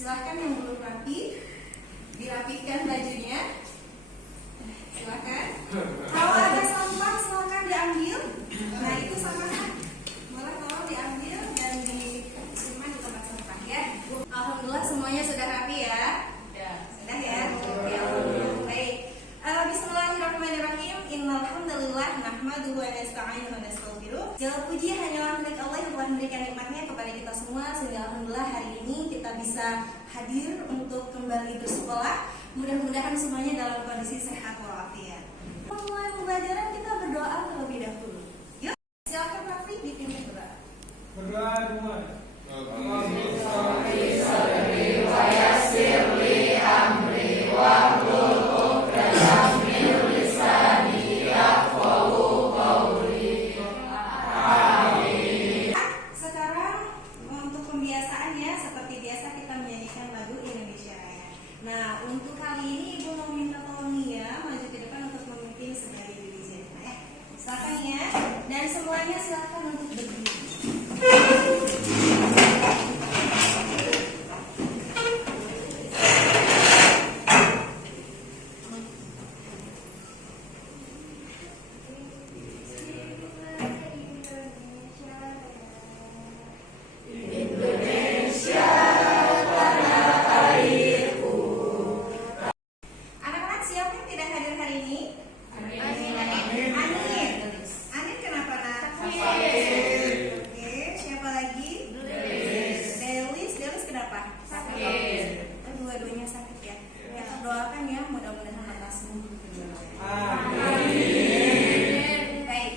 Silahkan yang belum rapi, dirapikan bajunya. Silahkan. Kalau ada sampah silahkan diambil. Nah itu sampahnya boleh tolong diambil dan disimpan di tempat sampah ya. Alhamdulillah semuanya sudah rapi ya. Sudah ya. Oke, alhamdulillah. Baik. Bismillahirrahmanirrahim. Innal hamdalillah nahmaduhu wa nasta'inuhu wa nastaghfiruh. Segala puji hanyalah milik Allah yang telah memberikan nikmatnya kepada kita semua sehingga alhamdulillah hari ini kita bisa hadir untuk kembali bersekolah. Mudah-mudahan semuanya dalam kondisi sehat walafiat. Mulai pembelajaran kita berdoa terlebih dahulu. Yuk, silakan Raffi dipimpin berdoa. Berdoa dua. Sekarang untuk pembiasaannya seperti biasa kita menyanyikan lagu Indonesia Raya. Nah, untuk kali ini Ibu mau minta tolong Nia maju ke depan untuk memimpin sebagai dirijen. Nah, silakan ya. Dan semuanya silakan untuk berdiri. Anak-anak siapa yang tidak hadir hari ini? Anin. Anin kenapa nak? Sakit. Oke, siapa lagi? Delis. Delis kenapa? Sakit. Dua-duanya sakit ya. Kita doakan ya, mudah-mudahan lekas sembuh. Baik.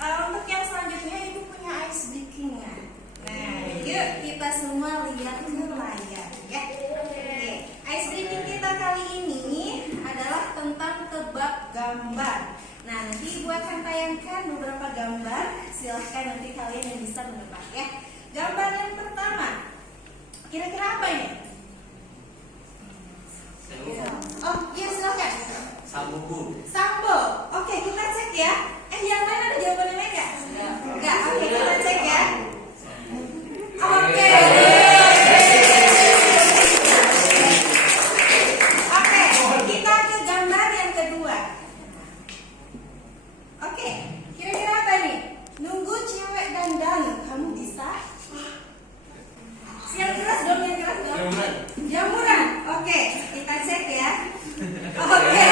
Untuk yang selanjutnya Ibu punya ice breaking ya. Nah, yuk kita semua lihat ke layar ya. Oke. Ice breaking kita kali ini adalah tentang tebak gambar. Nah, nanti Ibu akan tayangkan beberapa gambar. Silahkan nanti kalian yang bisa menebak ya. Gambar yang pertama, kira-kira apa ini? Oh, iya silahkan. Sambo. Oke, kita cek ya. Yang lain ada jawabannya nggak? Enggak. Oke, kita cek ya. Oke. Oke, kita ke gambar yang kedua. Oke, kira-kira apa nih? Nunggu cewek dandan. Kamu bisa? Yang keras dong, yang keras dong. Jamuran. Oke, kita cek ya. Oke.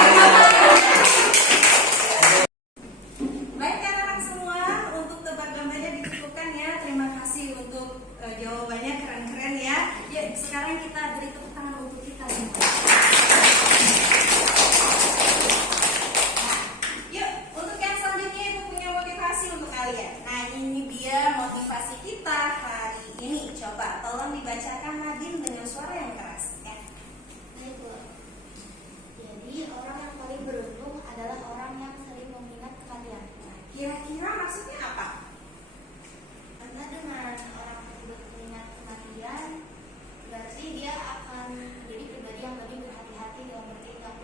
Baik anak-anak semua, untuk tebak gambarnya dicukupkan ya. Terima kasih untuk jawabannya, keren-keren ya. Yuk, sekarang kita beri tepuk tangan untuk kita semua. Nah, yuk, untuk yang selanjutnya Ibu punya motivasi untuk kalian. Nah, ini dia motivasi kita hari ini. Coba tolong dibacakan Nadine dengan suara yang keras ya. Jadi orang yang paling beruntung adalah orang yang sering mengingat kematian. Kira-kira maksudnya apa? Karena dengan orang tersebut mengingat kematian, berarti dia akan menjadi pribadi yang lebih berhati-hati dalam bertindak.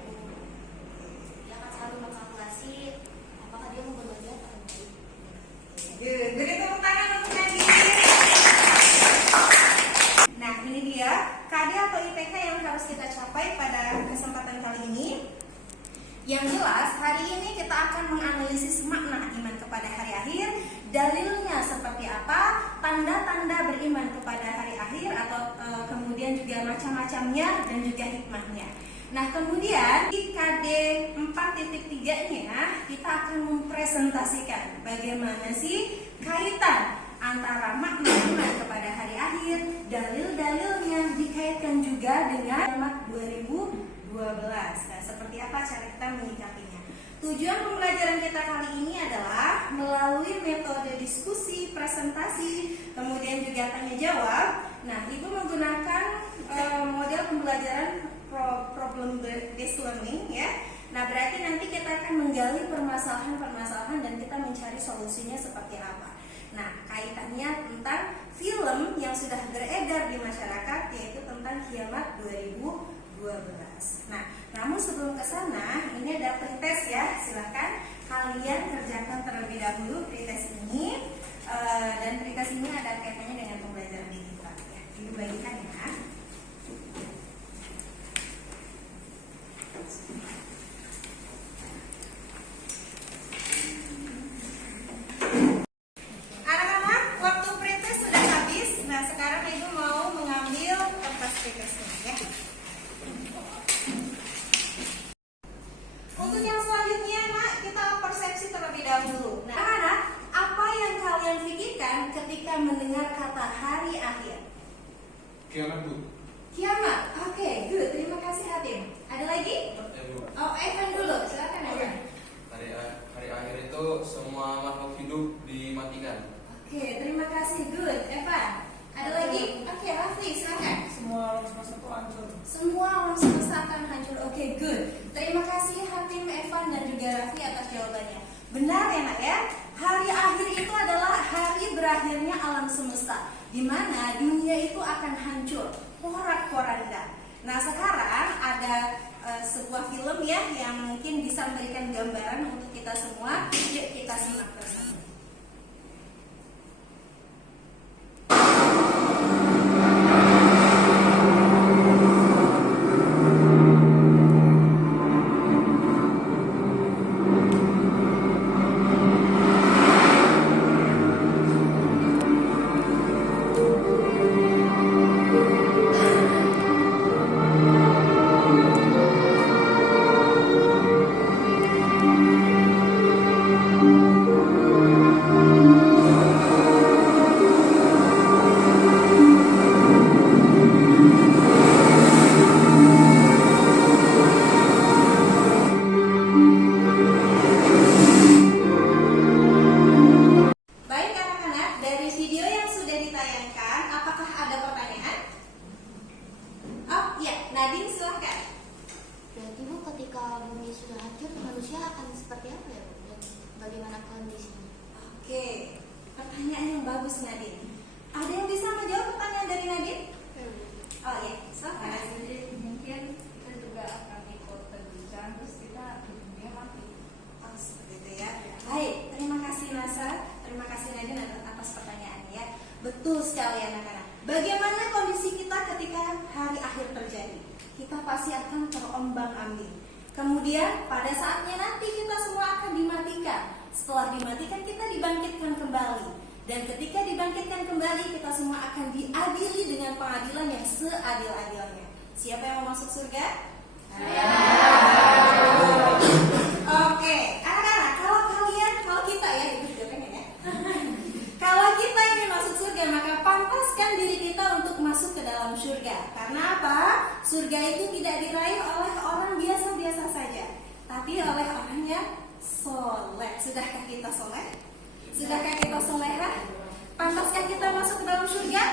Dia akan selalu mengkalkulasi apakah dia mau berbuat jahat atau baik. Beri tepuk tangan untuk Nadine. Nah, ini dia KD atau IPK yang harus kita capai pada kesempatan kali ini. Yang jelas, hari ini kita akan menganalisis makna iman kepada hari akhir, dalilnya seperti apa, tanda-tanda beriman kepada hari akhir, atau kemudian juga macam-macamnya dan juga hikmahnya. Nah, kemudian di KD 4.3-nya kita akan mempresentasikan bagaimana sih kaitan antara makna iman kepada hari akhir, dalil-dalilnya dikaitkan juga dengan kiamat 2012. Nah, seperti apa cara kita menyikapinya? Tujuan pembelajaran kita kali ini adalah melalui metode diskusi, presentasi, kemudian juga tanya jawab. Nah, Ibu menggunakan model pembelajaran problem based learning ya. Nah, berarti nanti kita akan menggali permasalahan-permasalahan dan kita mencari solusinya seperti apa. Nah, kaitannya tentang film yang sudah beredar di masyarakat, yaitu tentang Kiamat 2012. Nah, namun sebelum ke sana, ini ada pretest ya. Silahkan kalian kerjakan terlebih dahulu pretest ini. Dan pretest ini ada kaitannya dengan pembelajaran digital ya. Ibu bagikan ya. tesnya ya. Untuk yang selanjutnya, Nak, kita persepsi terlebih dahulu. Nah, anak, apa yang kalian pikirkan ketika mendengar kata hari akhir? Kiamat, Bu. Kiamat. Oke, good. Terima kasih Hatim. Ada lagi? Oh, Evan dulu. Silakan Evan. Hari akhir itu semua makhluk hidup dimatikan. Oke, terima kasih. Good. Evan. Ada lagi? Oke, Rafli, silakan. Semua alam semesta itu hancur. Semua alam semesta akan hancur. Oke, good. Terima kasih Hatim, Evan, dan juga Rafli atas jawabannya. Benar ya, Nak ya? Hari akhir itu adalah hari berakhirnya alam semesta, di mana dunia itu akan hancur, porak-poranda. Nah, sekarang ada sebuah film ya yang mungkin bisa memberikan gambaran untuk kita semua. Yuk kita simak bersama. Oke, pertanyaan yang bagus Nadine. Ada yang bisa menjawab pertanyaan dari Nadine? Oh ya, silakan. Jadi mungkin kita juga akan ikut terguncang, terus kita dunia mati. Oh, seperti itu ya. Baik, terima kasih Nasa, terima kasih Nadine atas pertanyaannya ya. Betul sekali anak-anak. Bagaimana kondisi kita ketika hari akhir terjadi? Kita pasti akan terombang-ambing. Kemudian pada saatnya nanti kita semua akan dimatikan. Setelah dimatikan kita dibangkitkan kembali. Dan ketika dibangkitkan kembali kita semua akan diadili dengan pengadilan yang seadil-adilnya. Siapa yang mau masuk surga? Oke, anak-anak, kalau kita ya, ibu juga pengen ya. Kalau kita ingin masuk surga, maka pantaskan diri kita untuk masuk ke dalam surga. Karena apa? Surga itu tidak diraih oleh orang biasa-biasa saja, tapi oleh orang yang soleh. Sudahkah kita soleh? Sudahkah kita solehah? Pantaskah kita masuk ke dalam surga?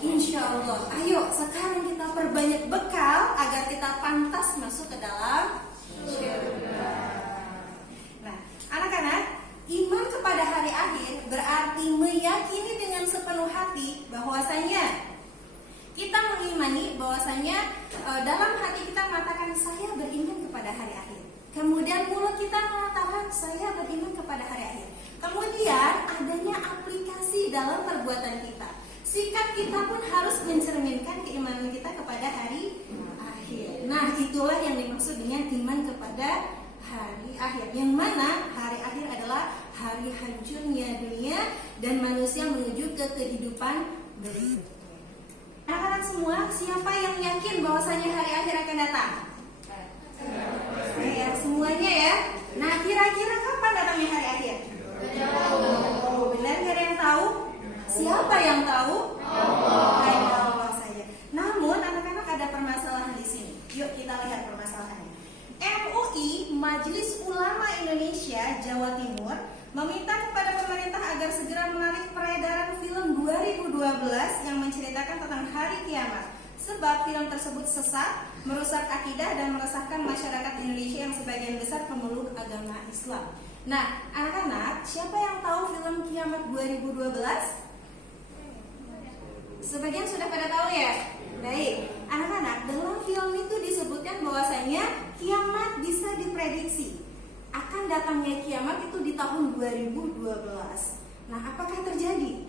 Insya Allah. Ayo sekarang kita perbanyak bekal agar kita pantas masuk ke dalam surga. Nah, anak-anak, iman kepada hari akhir berarti meyakini dengan sepenuh hati bahwasanya kita mengimani bahwasanya dalam hati kita mengatakan saya beriman kepada hari akhir. Kemudian mulut kita mengatakan saya beriman kepada hari akhir. Kemudian adanya aplikasi dalam perbuatan kita. Sikap kita pun harus mencerminkan keimanan kita kepada hari akhir. Nah, itulah yang dimaksud dengan iman kepada hari akhir. Yang mana hari akhir adalah hari hancurnya dunia dan manusia menuju ke kehidupan berikutnya. Anak-anak semua, siapa yang yakin bahwasanya hari akhir akan datang? Ya, semuanya ya. Nah, kira-kira kapan datangnya hari akhir? Benar nggak ada yang tahu? Siapa yang tahu? Hanya Allah saja. Namun anak-anak ada permasalahan di sini. Yuk kita lihat permasalahannya. MUI Majelis Ulama Indonesia Jawa Timur meminta kepada pemerintah agar segera menarik peredaran film 2012 yang menceritakan tentang hari kiamat. Sebab film tersebut sesat, merusak akidah dan meresahkan masyarakat Indonesia yang sebagian besar pemeluk agama Islam. Nah, anak-anak, siapa yang tahu film Kiamat 2012? Sebagian sudah pada tahu ya? Baik, anak-anak, dalam film itu disebutkan bahwasanya kiamat bisa diprediksi. Akan datangnya kiamat itu di tahun 2012. Nah, apakah terjadi?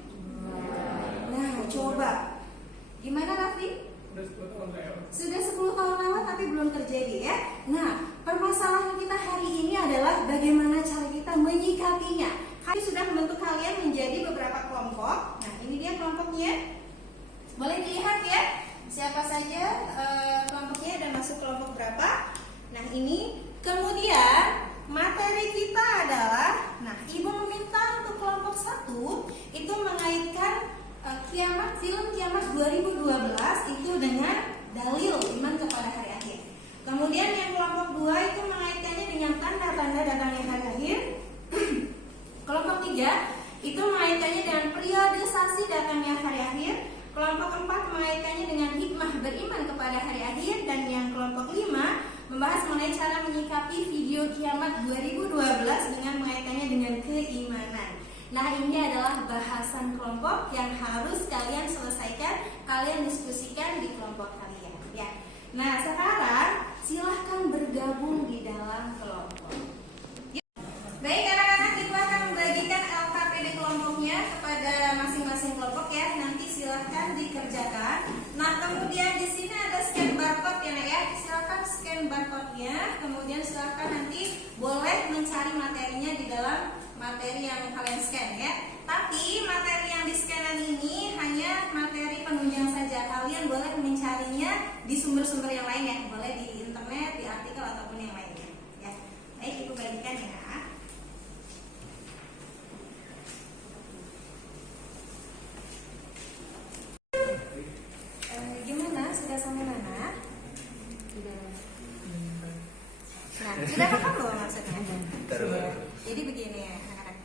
Nah, coba. Gimana Raffi? Sudah 10 tahun lewat tapi belum terjadi ya. Nah, permasalahan kita hari ini adalah bagaimana cara kita menyikapinya. Kami sudah membentuk kalian menjadi beberapa kelompok. Nah, ini dia kelompoknya. Boleh dilihat ya. siapa saja kelompoknya dan masuk kelompok berapa? Nah, ini kemudian materi kita adalah, nah, Ibu meminta untuk kelompok 1 itu mengaitkan film Kiamat 2012 itu dengan dalil iman kepada hari akhir. Kemudian yang kelompok 2 itu mengaitkannya dengan tanda-tanda datangnya hari akhir. Kelompok 3 itu mengaitkannya dengan periodisasi datangnya hari akhir. Kelompok 4 mengaitkannya dengan hikmah beriman kepada hari akhir. Dan yang kelompok 5 membahas mengenai cara menyikapi video Kiamat 2012 dengan mengaitkannya dengan keimanan. Nah, ini adalah bahasan kelompok yang harus kalian selesaikan, kalian diskusikan di kelompok kalian, ya. Nah, sekarang silahkan bergabung di dalam kelompok. Baik, anak-anak, kita akan membagikan LKPD kelompoknya kepada masing-masing kelompok ya. Nanti silahkan dikerjakan. Nah, kemudian di sini ada scan barcode ya, Nak, ya. Silahkan scan barcode-nya. Kemudian silahkan nanti boleh mencari materinya di dalam materi yang kalian scan ya. Tapi materi yang di scanan ini hanya materi penunjang saja. Kalian boleh mencarinya di sumber-sumber yang lain ya. Boleh di internet, di artikel ataupun yang lainnya ya. Baik, Ibu bagikan ya. Gimana? Sudah sampai mana? Sudah. Nah, sudah paham loh maksudnya? Ya. Jadi begini ya, anak-anak.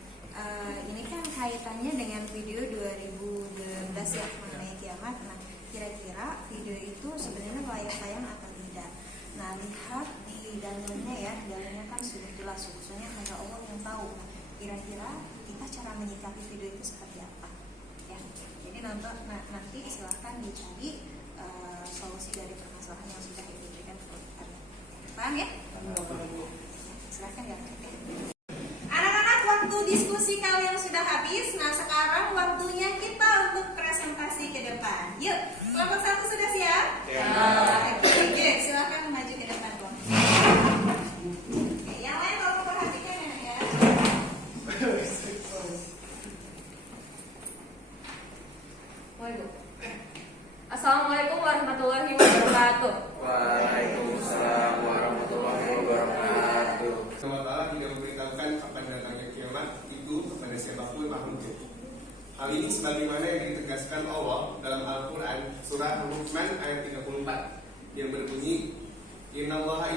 Ini kan kaitannya dengan video 2012 ya, mengenai kiamat. Nah, kira-kira video itu sebenarnya layak tayang atau tidak? Nah, lihat di dalilnya ya, dalilnya kan sudah jelas, khususnya hanya Allah yang tahu. Kira-kira kita cara menyikapi video itu seperti apa? Ya, jadi nanti silahkan dicari solusi dari permasalahan yang sudah diberikan kepada kalian. Paham ya? Silahkan ya. Anak-anak, waktu diskusi kalian sudah habis. Nah, sekarang waktunya kita untuk presentasi ke depan. Yuk, kelompok 1 sudah siap? Ya. Oke, silahkan maju ke depan kelompok. Oke, yang lain tolong perhatikan ya. Assalamualaikum warahmatullahi wabarakatuh. Waalaikumsalam warahmatullahi wabarakatuh. Allah Ta'ala tidak memberitahukan kapan datangnya kiamat itu kepada siapapun makhluknya. Hal ini sebagaimana yang ditegaskan Allah dalam Al-Quran surah Luqman ayat 34 yang berbunyi, Innallaha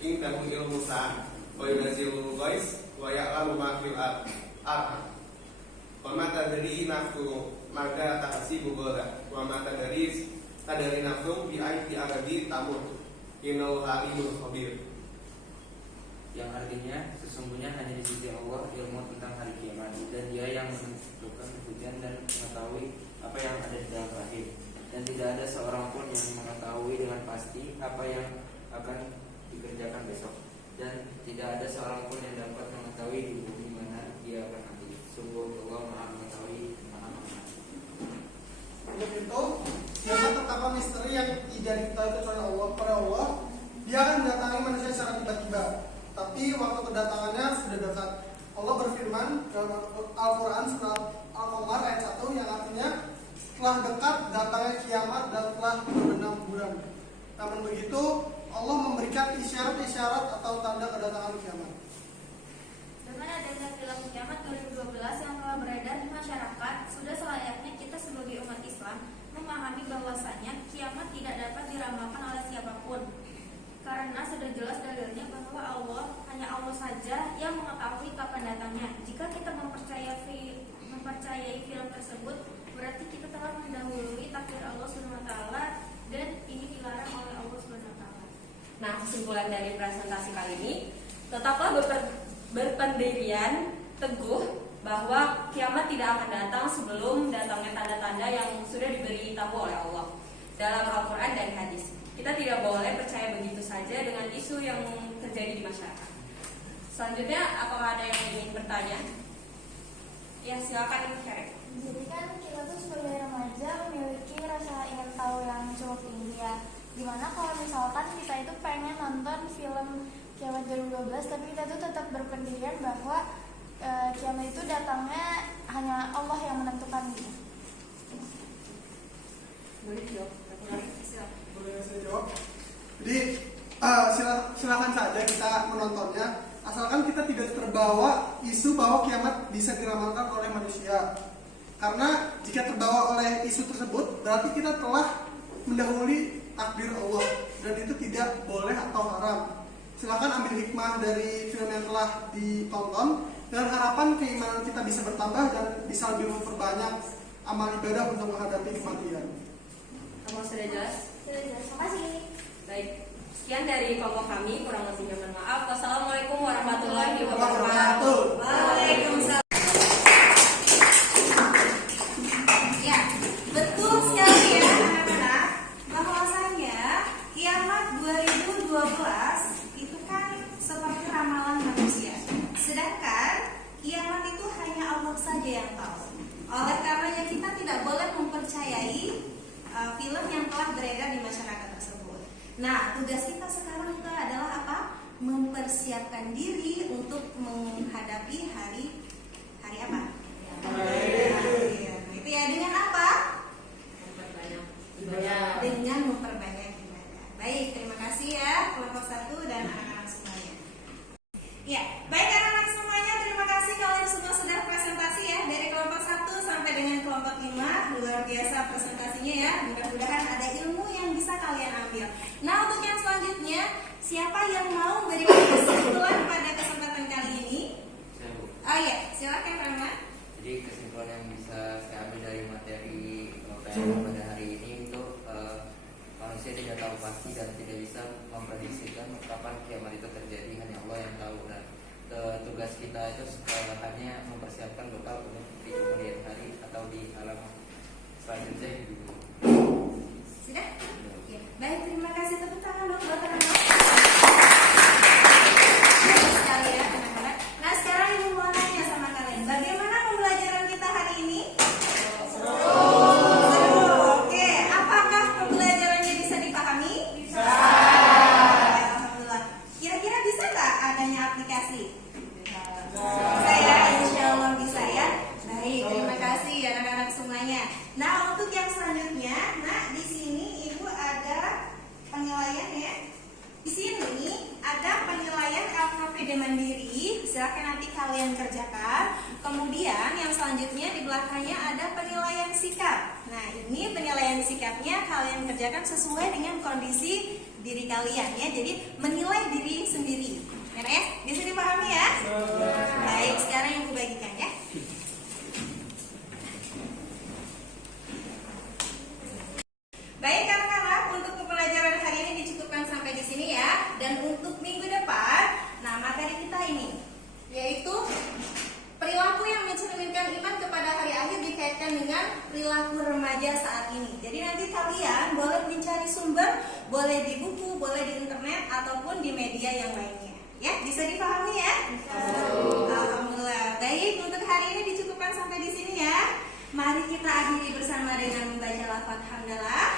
indahu ilmu sa'ah wa yunazzilul ghais wa ya'lamu ma fil arham wa ma tadri nafsun maka tahsibu ghadan wa ma tadri nafsun bi ayyi aradi tamut innallaha alimul khabir. Yang artinya sesungguhnya hanya di sisi Allah ilmu tentang hari kiamat, dan Dia yang menentukan hujan dan mengetahui apa yang ada di dalam rahim, dan tidak ada seorang pun yang mengetahui dengan pasti apa yang akan dikerjakan besok, dan tidak ada seorang pun yang dapat mengetahui di bumi mana Dia akan nanti. Sungguh Allah Maha mengetahui, Maha mengenal. Untuk itu, kiamat terdapat misteri yang tidak diketahui kecuali Allah. Pada Allah, Dia akan mendatangi manusia secara tiba-tiba, tapi waktu kedatangannya sudah dekat. Allah berfirman dalam Al-Quran surah Al-Qamar ayat 1 yang artinya telah dekat datangnya kiamat dan telah berbenam bulan. Namun begitu, Allah memberikan isyarat-isyarat atau tanda kedatangan kiamat. Dengan adanya film Kiamat 2012 yang telah beredar di masyarakat, sudah selayaknya kita sebagai umat Islam memahami bahwasanya kiamat tidak dapat diramalkan oleh siapapun. Karena sudah jelas dalilnya bahwa hanya Allah saja yang mengetahui kapan datangnya. Jika kita mempercayai film tersebut, berarti kita telah mendahului takdir Allah SWT, dan ini dilarang oleh Allah SWT. Nah, kesimpulan dari presentasi kali ini, tetaplah berpendirian teguh bahwa kiamat tidak akan datang sebelum datangnya tanda-tanda yang sudah diberitahu oleh Allah dalam Al-Quran dan hadis. Kita tidak boleh percaya begitu saja dengan isu yang terjadi di masyarakat. Selanjutnya, apakah ada yang ingin bertanya? Ya, silakan share. Jadi kan kita tuh sebagai remaja memiliki rasa ingin tahu yang cukup tinggi ya. Gimana kalau misalkan kita itu pengen nonton film Kiamat 2012, tapi kita tuh tetap berpendirian bahwa kiamat itu datangnya hanya Allah yang menentukan gitu. Boleh jawab. Boleh saya jawab? Jadi silakan saja kita menontonnya, asalkan kita tidak terbawa isu bahwa kiamat bisa diramalkan oleh manusia. Karena jika terbawa oleh isu tersebut, berarti kita telah mendahului takdir Allah, dan itu tidak boleh atau haram. Silakan ambil hikmah dari film yang telah ditonton, dengan harapan keimanan kita bisa bertambah dan bisa lebih memperbanyak amal ibadah untuk menghadapi kematian. Kamu sudah jelas? Sudah jelas. Makasih. Baik, sekian dari kelompok kami, kurang lebihnya mohon maaf. Wassalamualaikum warahmatullahi wabarakatuh. Wabarakatuh. Waalaikumsalam. Ya, betul sekali ya anak-anak, bahwasanya kiamat 2012 itu kan seperti ramalan manusia. Sedangkan kiamat itu hanya Allah saja yang tahu. Oleh karenanya kita tidak boleh mempercayai film yang telah beredar di masyarakat tersebut. Nah, tugas kita sekarang itu adalah apa? Mempersiapkan diri untuk menghadapi hari apa? Akhir. Itu ya, dengan apa? Dengan memperbanyak ibadah. Baik, terima kasih ya kelompok 1 dan anak-anak semuanya. Ya, baik anak-anak semuanya, terima kasih kalian semua sudah presentasi ya, dari kelompok 1 sampai dengan kelompok 5. Luar biasa presentasinya ya. Mudah-mudahan ada ilmu yang bisa kalian ambil. Nah, untuk yang selanjutnya, siapa yang mau memberikan kesimpulan pada kesempatan kali ini? Oh iya, silakan Rama. Jadi kesimpulan yang bisa saya ambil dari materi PMK pada hari ini itu manusia tidak tahu pasti dan tidak bisa memprediksikan kapan kiamat itu terjadi, hanya Allah yang tahu. Dan tugas kita itu hanya mempersiapkan bekal untuk di kemudian hari atau di alam selanjutnya. Sudah? Ya. Baik, terima kasih. Tepuk tangan dong buat anak-anak. Baik sekali ya anak-anak. Nah, sekarang ibu mau nanya sama kalian, bagaimana pembelajaran kita hari ini? Seru. Oke, apakah pembelajarannya bisa dipahami? Bisa. Alhamdulillah. Kira-kira bisa nggak adanya aplikasi? Bisa ya, insya Allah bisa ya. Baik, terima kasih anak-anak semuanya. Nah, untuk yang selanjutnya, nah di sini ibu ada penilaian ya. Di sini ada penilaian LKPD Mandiri. Silakan nanti kalian kerjakan. Kemudian yang selanjutnya di belakangnya ada penilaian sikap. Nah, ini penilaian sikapnya kalian kerjakan sesuai dengan kondisi diri kalian ya. Jadi menilai diri sendiri. Ya, bisa dipahami ya? Baik, sekarang yang ibu bagikan ya. Baik anak-anak, untuk pembelajaran hari ini dicukupkan sampai di sini ya. Dan untuk minggu depan, nah materi kita ini yaitu perilaku yang mencerminkan iman kepada hari akhir dikaitkan dengan perilaku remaja saat ini. Jadi nanti kalian boleh mencari sumber, boleh di buku, boleh di internet ataupun di media yang lainnya. Ya, bisa dipahami ya? Alhamdulillah. Baik, untuk hari ini dicukupkan sampai di sini ya. Mari kita akhiri bersama dengan membaca lafaz hamdalah.